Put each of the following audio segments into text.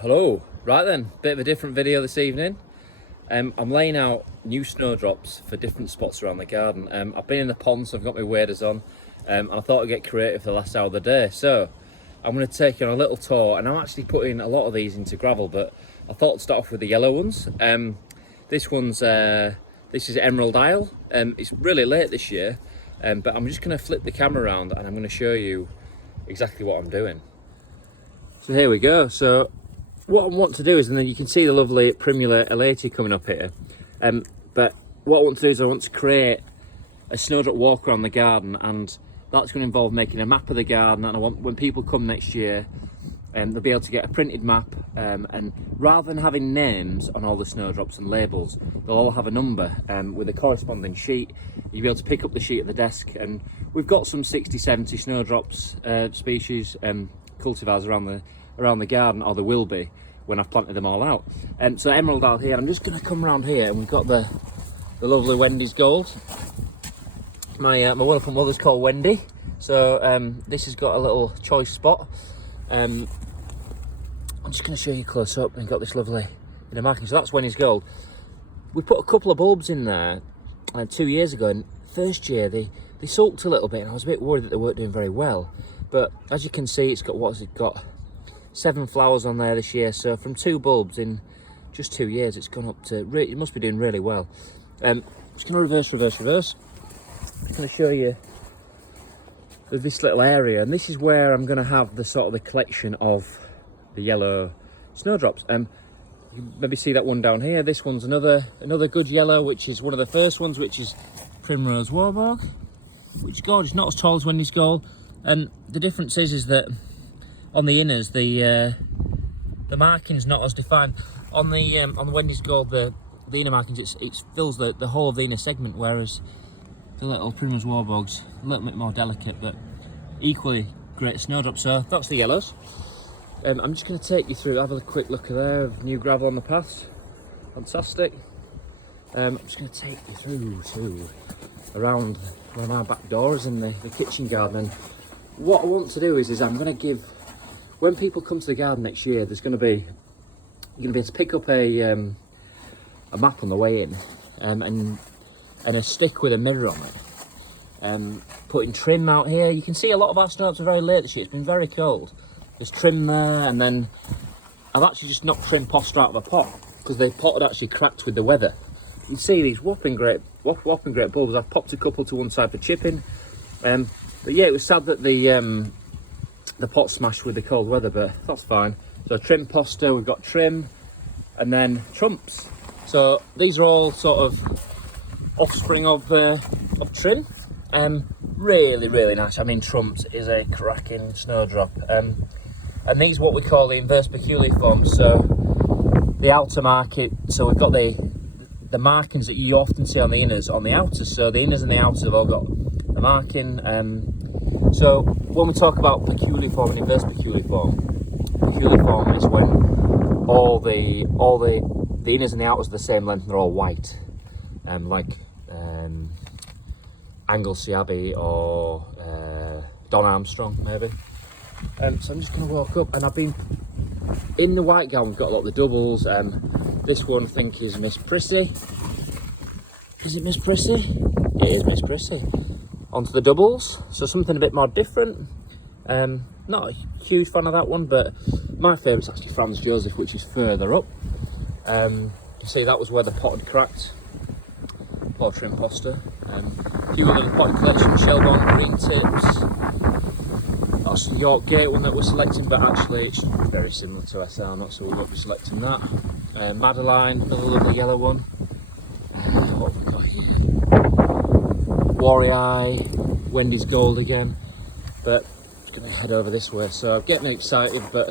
Hello, right then, bit of a different video this evening. I'm laying out new snowdrops for different spots around the garden. I've been in the pond, so I've got my waders on, and I thought I'd get creative for the last hour of the day. So I'm going to take you on a little tour, and I'm actually putting a lot of these into gravel, but I thought I'd start off with the yellow ones. This is Emerald Isle. It's really late this year, but I'm just going to flip the camera around and I'm going to show you exactly what I'm doing. So here we go. So what I want to do is, and then you can see the lovely Primula elate coming up here, but what I want to do is I want to create a snowdrop walk around the garden, and that's going to involve making a map of the garden. And I want, when people come next year, they'll be able to get a printed map, and rather than having names on all the snowdrops and labels, they'll all have a number with a corresponding sheet. You'll be able to pick up the sheet at the desk, and we've got some 60-70 snowdrops species cultivars around the garden, or there will be when I've planted them all out. So Emerald Isle here, I'm just going to come around here, and we've got the lovely Wendy's Gold. My wonderful mother's called Wendy, so this has got a little choice spot. I'm just going to show you close up, and got this lovely inner marking. So that's Wendy's Gold. We put a couple of bulbs in there 2 years ago, and first year they sulked a little bit, and I was a bit worried that they weren't doing very well. But as you can see, it's got, what has it got? 7 flowers on there this year. So from 2 bulbs in just 2 years, it's gone up to, it must be doing really well. Just going to reverse. I'm going to show you this little area, and this is where I'm going to have the sort of the collection of the yellow snowdrops. You maybe see that one down here. This one's another good yellow, which is one of the first ones, which is Primrose Warborg, which is gorgeous, not as tall as Wendy's Gold. And the difference is that on the inners, the marking's not as defined. On the Wendy's Gold, the inner markings, it fills the whole of the inner segment, whereas the little Primrose Warborg's a little bit more delicate, but equally great snowdrop. So that's the yellows. I'm just going to take you through, have a quick look there of new gravel on the paths. Fantastic. I'm just going to take you through to around one of our back doors in the kitchen garden. And what I want to do is I'm going to give, when people come to the garden next year, you're going to be able to pick up a map on the way in, and a stick with a mirror on it. Putting trim out here. You can see a lot of our snowdrops are very late this year. It's been very cold. There's trim there, and then I've actually just knocked trim poster out of a pot because the pot had actually cracked with the weather. You can see these whopping great bulbs. I've popped a couple to one side for chipping. But yeah, it was sad that the pot smashed with the cold weather, but that's fine. So trim poster, we've got trim, and then trumps. So these are all sort of offspring of trim. Really nice. I mean, trumps is a cracking snowdrop. And these are what we call the inverse peculiiform. So the outer market, so we've got the markings that you often see on the inners on the outers. So the inners and the outers have all got a marking. So when we talk about peculiiform and inverse peculiiform is when all the inners and the outers are the same length and they're all white, like Anglesey Abbey or Don Armstrong maybe. So I'm just going to walk up, and I've been in the white gown. We've got a lot of the doubles. This one I think is Miss Prissy. Is it Miss Prissy? It is Miss Prissy. Onto the doubles, so something a bit more different. Not a huge fan of that one, but my favourite is actually Franz Joseph, which is further up. You see that was where the pot had cracked. Pot trim poster. A few other potted collection, Shelbourne green tips. That's the York Gate one that we're selecting, but actually it's very similar to SR, not so we won't be selecting that. Madeline, another lovely yellow one. What have we got here? Warrior Eye, Wendy's Gold again. But I'm just going to head over this way. So I'm getting excited, but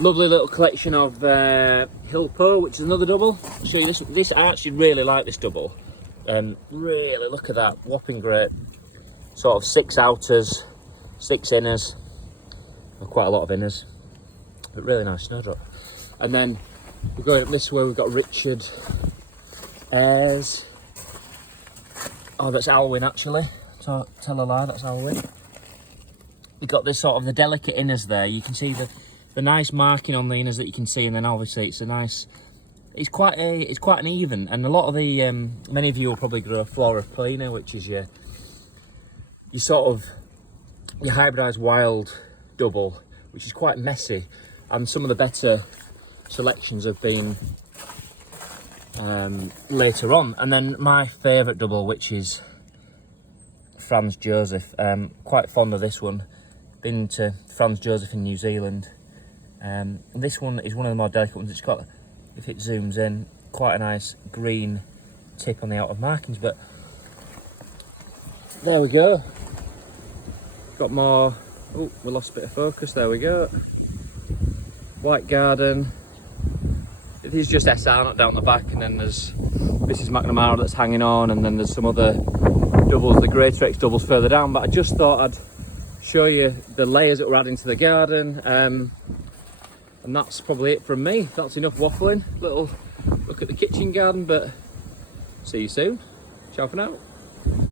lovely little collection of Hillpo, which is another double. I'll show you this. I actually really like this double. Really look at that, whopping great. Sort of 6 outers, 6 inners, and quite a lot of inners, but really nice snowdrop. And then we're going up this way. We've got Richard Ayres. Oh, that's Alwyn actually. So tell a lie, that's Alwyn. We've got this sort of the delicate inners there. You can see the the nice marking on the inners that you can see, and then obviously it's quite an even, and a lot of the many of you will probably grow flora plena, which is your hybridized wild double, which is quite messy, and some of the better selections have been later on. And then my favourite double, which is Franz Joseph, quite fond of this one. Been to Franz Joseph in New Zealand. This one is one of the more delicate ones. It's got, if it zooms in, quite a nice green tip on the outer markings, but there we go. Got more. Oh, we lost a bit of focus. There we go. White Garden. It is just SR not down the back, and then this is McNamara that's hanging on, and then there's some other doubles, the Greater X doubles further down. But I just thought I'd show you the layers that we're adding to the garden, and that's probably it from me. That's enough waffling. Little look at the kitchen garden, but see you soon. Ciao for now.